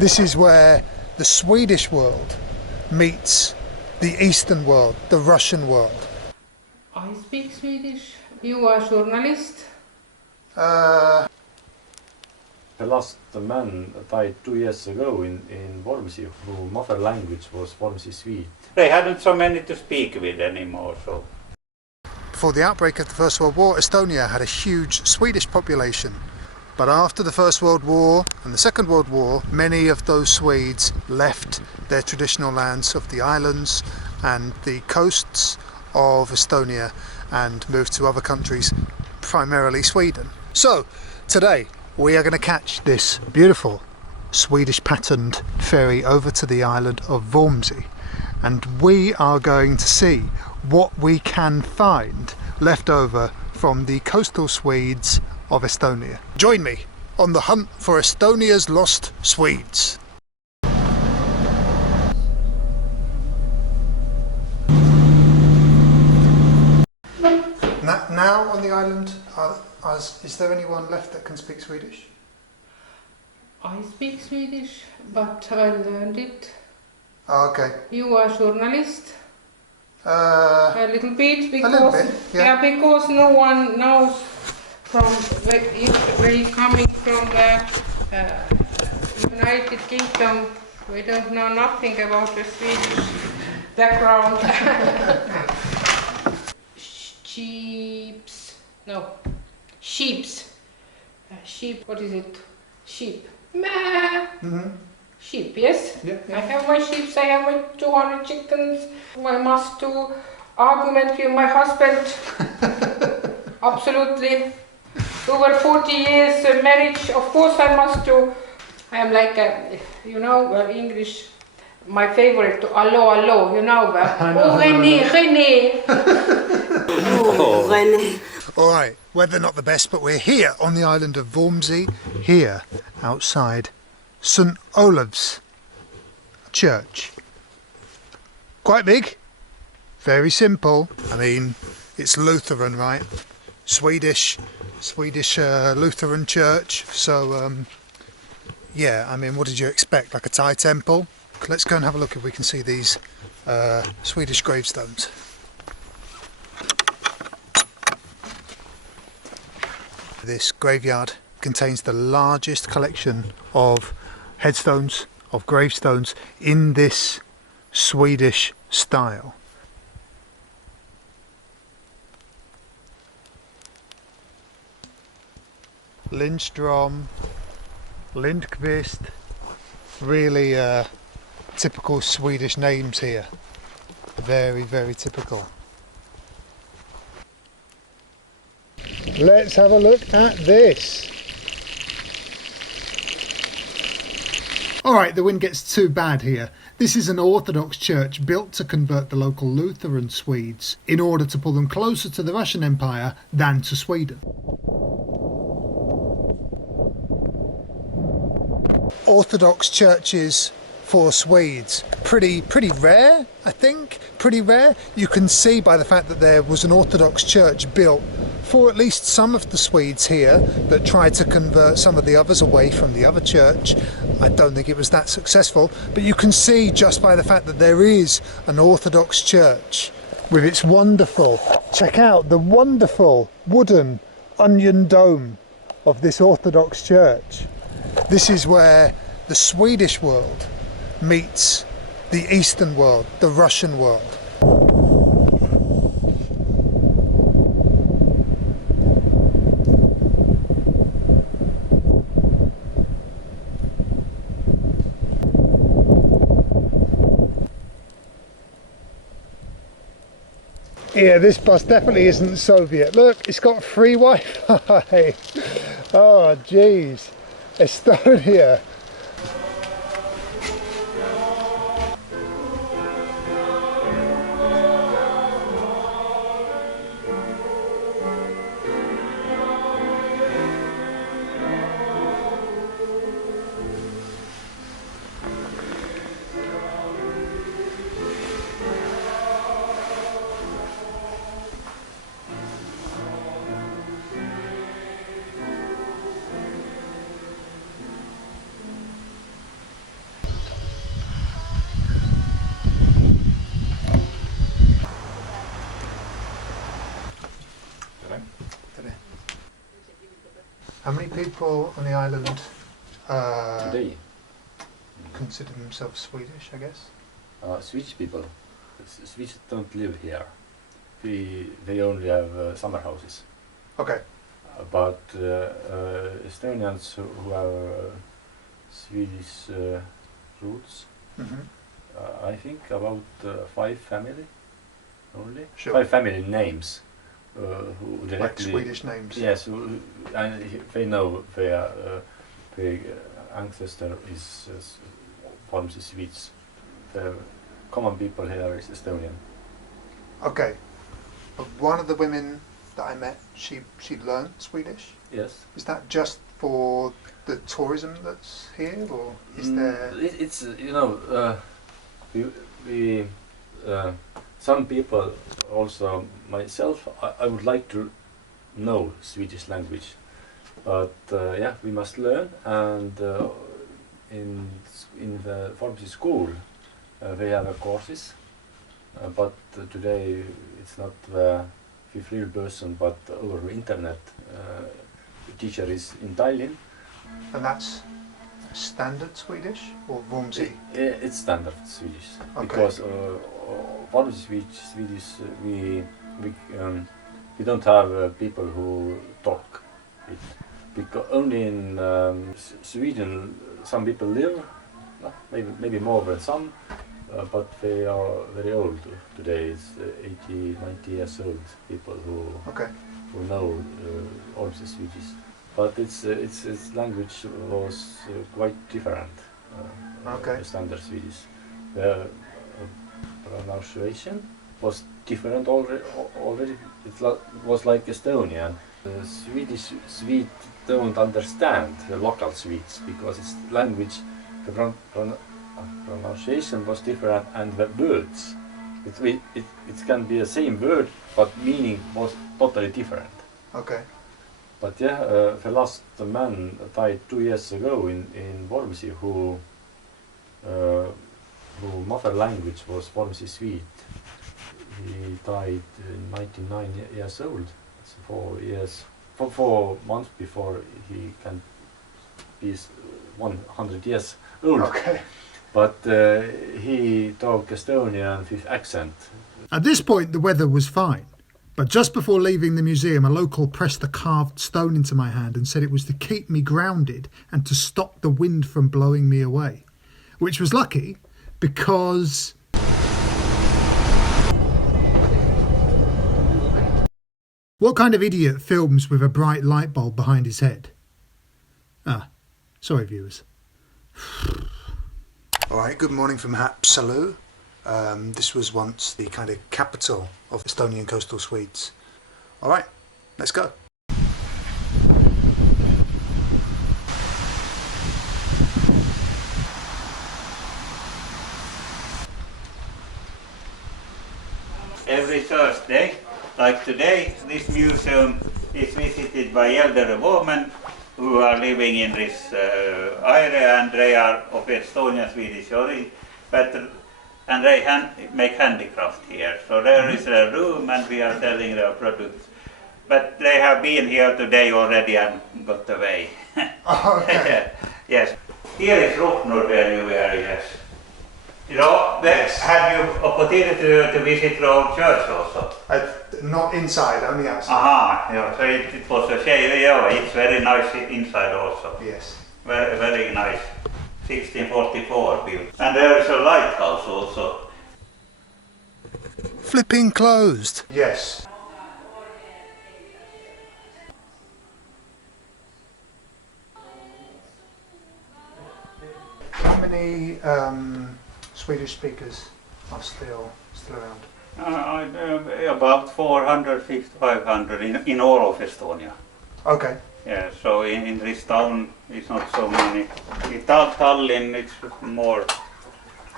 This is where the Swedish world meets the Eastern world, the Russian world. I speak Swedish. You are journalist? The last man died 2 years ago in Vormsi, whose mother language was Vormsi Swede. They hadn't so many to speak with anymore, so. Before the outbreak of the First World War, Estonia had a huge Swedish population. But after the First World War and the Second World War, many of those Swedes left their traditional lands of the islands and the coasts of Estonia and moved to other countries, primarily Sweden. So today we are going to catch this beautiful Swedish patterned ferry over to the island of Vormsi, and we are going to see what we can find left over from the coastal Swedes of Estonia. Join me on the hunt for Estonia's lost Swedes. Now on the island, is there anyone left that can speak Swedish? I speak Swedish, but I learned it. Oh, okay. You are journalist? A little bit, because little bit, yeah. Because no one knows from where you're coming from United Kingdom. We don't know nothing about the Swedish background. Sheeps. Sheep, what is it? Sheep. Meh. Sheep, yes? Yeah. I have my sheep, I have my 200 chickens. I must do argument with my husband. Absolutely. Over 40 years marriage, of course I must do. I am like, English, my favorite, allo, you know. René. Oh, René. All right, weather not the best, but we're here on the island of Vormsi, here outside St. Olav's Church. Quite big, very simple. I mean, it's Lutheran, right? Swedish Lutheran church. So, yeah, I mean, what did you expect? Like a Thai temple? Let's go and have a look if we can see these Swedish gravestones. This graveyard contains the largest collection of headstones, of gravestones in this Swedish style. Lindström, Lindqvist, really typical Swedish names here. Very, very typical. Let's have a look at this. Alright, the wind gets too bad here. This is an Orthodox church built to convert the local Lutheran Swedes in order to pull them closer to the Russian Empire than to Sweden. Orthodox churches for Swedes, pretty rare, I think. Pretty rare. You can see by the fact that there was an Orthodox church built for at least some of the Swedes here that tried to convert some of the others away from the other church. I don't think it was that successful, but you can see just by the fact that there is an Orthodox church with its wonderful, check out the wonderful wooden onion dome of this Orthodox church. This is where the Swedish world meets the Eastern world, the Russian world. Yeah, this bus definitely isn't Soviet. Look, it's got free Wi-Fi. Oh, jeez. Estonia. people on the island Today, consider themselves Swedish, I guess? Swedish people, Swedes don't live here. They only have summer houses. Okay. But Estonians who have Swedish roots, I think about 5 family only. Sure. 5 family names who Like directly. Swedish names. Yes, and they know their ancestor is Vormsi Swedes. The common people here is Estonian. Okay. But one of the women that I met, she learned Swedish. Yes. Is that just for the tourism that's here, or is there? It's we some people, also myself, I would like to know Swedish language, but yeah, we must learn. And in the Vormsi school, they have courses, but today it's not the real person, but over internet. The teacher is in Tallinn. And that's standard Swedish or Vormsi? It's standard Swedish, Okay. because Vormsi Swedish we don't have people who talk it, because only in Sweden some people live, maybe more than some, but they are very old today. It's 80, 90 years old people who know Vormsi Swedish. But its language was quite different. Okay. Standard Swedish. The pronunciation was different already. It was like Estonian. The Swedish Swedes don't understand the local Swedes because its language, the pronunciation was different, and the words. It can be the same word, but meaning was totally different. Okay. But yeah, the last man died 2 years ago in Vormsi, who mother language was Vormsi Swede. He died 99 years old. It's 4 years, 4 months before he can be 100 years old. Okay. But he talked Estonian with accent. At this point, the weather was fine. But just before leaving the museum, a local pressed a carved stone into my hand and said it was to keep me grounded and to stop the wind from blowing me away. Which was lucky, because... What kind of idiot films with a bright light bulb behind his head? Sorry, viewers. Alright, good morning from Haapsalu. This was once the kind of capital of Estonian coastal Swedes. Alright, let's go. Every Thursday, like today, this museum is visited by elderly women who are living in this area, and they are of Estonian-Swedish origin, and they make handicraft here. So there is a room and we are selling their products. But they have been here today already and got away. Oh, okay. Yes. Here is Ruhnu where you were, yes. You know, had you opportunity to visit the old church also? Not inside, only outside. Aha, yeah, so it was a shame. Yeah, it's very nice inside also. Yes. Very, very nice. 1644 built. And there is a lighthouse also. Flipping closed. Yes. How many Swedish speakers are still around? About 450, 500 in all of Estonia. Okay. Yeah, so in this town it's not so many. In Tallinn it's more.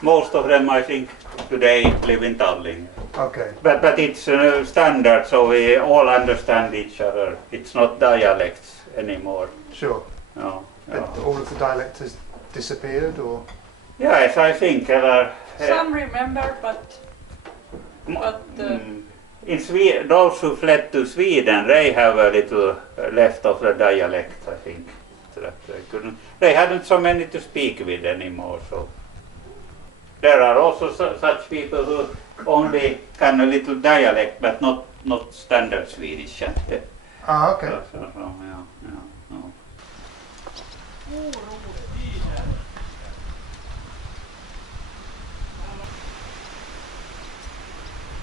Most of them, I think, today live in Tallinn. Okay. But it's standard, so we all understand each other. It's not dialects anymore. Sure. No. But all of the dialect has disappeared, or? Yes, I think. Some remember, but In Sweden, those who fled to Sweden, they have a little left of the dialect, I think. That they hadn't so many to speak with anymore. So there are also such people who only kind of little dialect, but not standard Swedish. Ah, okay. Yeah.